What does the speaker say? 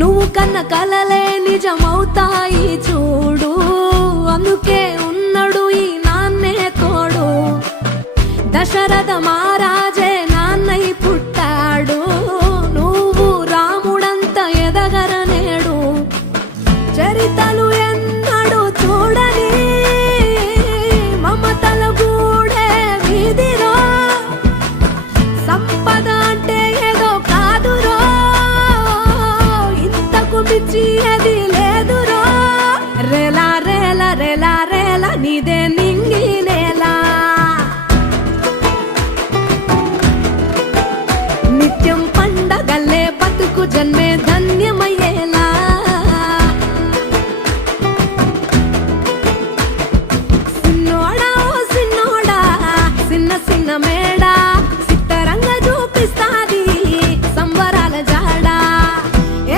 నువ్వు కన్న కలలే నిజమవుతాయి చూడు, అందుకే ఉన్నాడు ఈ నాన్నే తోడు. దశరథ మహారాజే నాన్నై పుట్టాడు, నువ్వు రాముడంత ఎదగరనేడు. చరితలు ఎన్నడు చూడని మమతల గూడే వీధిరో, సంపద అంటే ఏదో కాదురో, ఇంతకు మించి అది లేదురో. రేలా రేలా రేలా రేలా నీదే